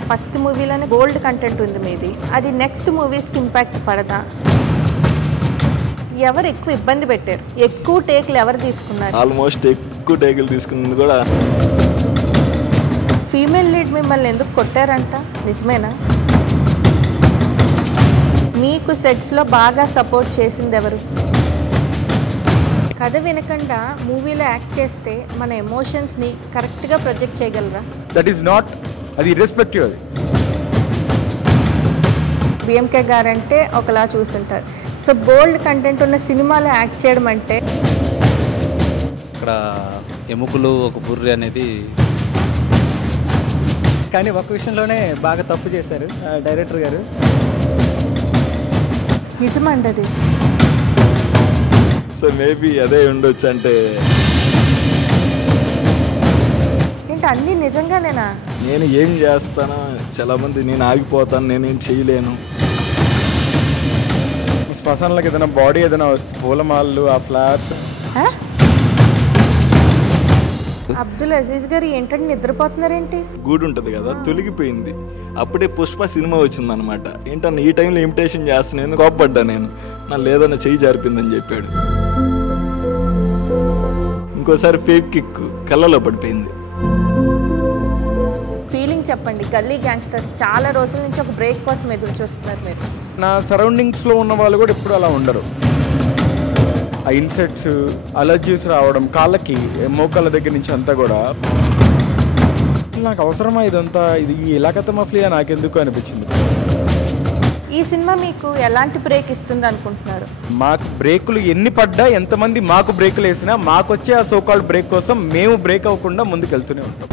First మూవీలోనే gold content ఉంది మీది, అది నెక్స్ట్ మూవీస్కి ఇంపాక్ట్ పడదా? ఎవరు ఎక్కువ ఇబ్బంది పెట్టారు? ఎక్కువ టేకులు ఎవరు తీసుకున్నారు? ఆల్మోస్ట్ ఎక్కువ టేకులు తీసుకున్నది కూడా ఫీమేల్ లీడ్ మిమ్మల్ని ఎందుకు కొట్టారంట, నిజమేనా? మీకు సెట్స్లో బాగా సపోర్ట్ చేసింది ఎవరు? కథ వినకుండా మూవీలో యాక్ట్ చేస్తే మన ఎమోషన్స్ని కరెక్ట్గా ప్రొజెక్ట్ చేయగలరా? దట్ ఈస్ నాట్, అది ఇర్రెస్పెక్టివ్. అది బిఎంకే గారంటే ఒకలా చూసుంటారు. సో బోల్డ్ కంటెంట్ ఉన్న సినిమాలో యాక్ట్ చేయడం అంటే ఇక్కడ ఎముకలు ఒక బుర్రి అనేది. కానీ ఒక విషయంలోనే బాగా తప్పు చేశారు డైరెక్టర్ గారు. నిజమండి అది. సో మేబీ అదే ఉండొచ్చు. అంటే ఏంటి అన్నీ నిజంగానేనా? నేను ఏం చేస్తానో చాలా మంది నేను ఆగిపోతాను, నేనేం చేయలేను. శ్మశానాలకు ఏదైనా బాడీ ఏదైనా పూలమాలలు ఆ ఫ్లవర్స్. అబ్దుల్ అజీజ్ గారు ఏంటంటే నిద్రపోతున్నారేంటి? గూడు ఉంటుంది కదా, తొలగిపోయింది. అప్పుడే పుష్ప సినిమా వచ్చిందనమాట. ఏంటన్నా ఈ టైంలో ఇమిటేషన్ చేస్తున్నాను, కోప్పడ్డా నేను. నా లేదన్న చెయ్యి జారిపోయిందని చెప్పాడు. ఇంకోసారి ఫేక్ కిక్ కళ్ళలో పడిపోయింది. ఫీలింగ్ చెప్పండి. గల్లీ గ్యాంగ్స్టర్స్ చాలా రోజుల నుంచి ఒక బ్రేక్ కోసం ఎదురు చూస్తున్నారు మీరు. నా సరౌండింగ్స్లో ఉన్న వాళ్ళు కూడా ఎప్పుడు అలా ఉండరు. ఆ ఇన్సెక్ట్స్, అలర్జీస్ రావడం కాళ్ళకి, మోకాళ్ళ దగ్గర నుంచి అంతా కూడా నాకు అవసరమా ఇదంతా? ఇది ఇలా కథమఫ్లియా నాకెందుకు అనిపించింది. ఈ సినిమా మీకు ఎలాంటి బ్రేక్ ఇస్తుంది అనుకుంటున్నారు? మాకు బ్రేకులు ఎన్ని పడ్డా, ఎంతమంది మాకు బ్రేకులు వేసినా, మాకు వచ్చే ఆ సోకాల్డ్ బ్రేక్ కోసం మేము బ్రేక్ అవ్వకుండా ముందుకు వెళ్తూనే ఉంటాం.